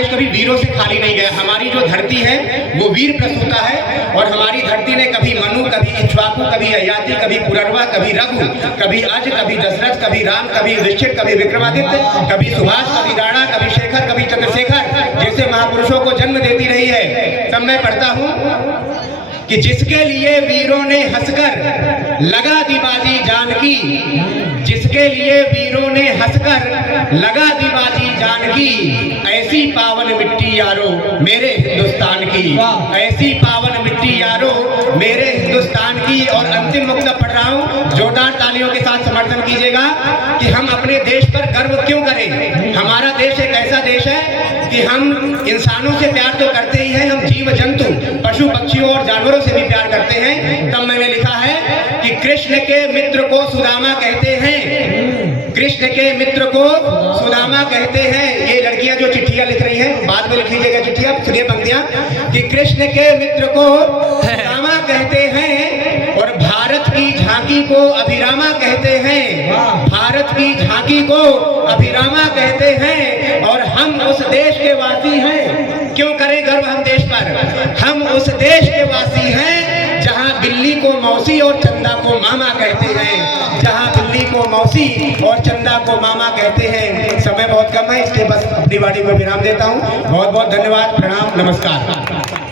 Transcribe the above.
देश कभी वीरों से खाली नहीं गया। हमारी जो धरती है वो वीर प्रसूता है, और हमारी धरती ने कभी मनु, कभी इक्ष्वाकु, कभी ययाति, कभी पुररवा, कभी रघु, कभी अज, कभी दशरथ, कभी राम, कभी युधिष्ठिर, कभी विक्रमादित्य, कभी सुभाष, कभी राणा, कभी शेखर, कभी चंद्रशेखर जैसे महापुरुषों को जन्म देती रही है। तब मैं पढ़ता हूँ कि जिसके लिए वीरों ने हंसकर लगा दी बाजी जानकी, जिसके लिए वीरों ने हंसकर लगा दी बाजी जानकी, ऐसी पावन मिट्टी यारो मेरे हिंदुस्तान की, ऐसी पावन मिट्टी यारो मेरे हिंदुस्तान की। और अंतिम मुक्तक पढ़ रहा हूँ, जोरदार तालियों के साथ समर्थन कीजिएगा कि हम अपने देश पर गर्व क्यों करें। हमारा देश एक ऐसा देश है कि हम इंसानों से प्यार तो करते ही हैं, हम जीव जंतु, पशु पक्षियों और जानवरों से भी प्यार करते हैं। तब मैंने लिखा है कि कृष्ण के मित्र को सुदामा कहते हैं, कृष्ण के मित्र को सुदामा कहते हैं। ये लड़कियां जो चिट्ठियां लिख रही हैं, बाद में लिख लीजिएगा चिट्ठियां, सुनिए पंक्तियां कि कृष्ण के मित्र को सुदामा कहते हैं, और भारत की झांकी को अभिरामा कहते हैं, भारत की झांकी को अभिरामा कहते हैं। और हम उस देश के वासी हैं, क्यों करें गर्व हम देश पर, हम उस देश के वासी हैं जहां बिल्ली को मौसी और चंदा को मामा कहते हैं, जहां बिल्ली को मौसी और चंदा को मामा कहते हैं। समय बहुत कम है, इसलिए बस अपनी वाणी को विराम देता हूं। बहुत बहुत धन्यवाद, प्रणाम, नमस्कार।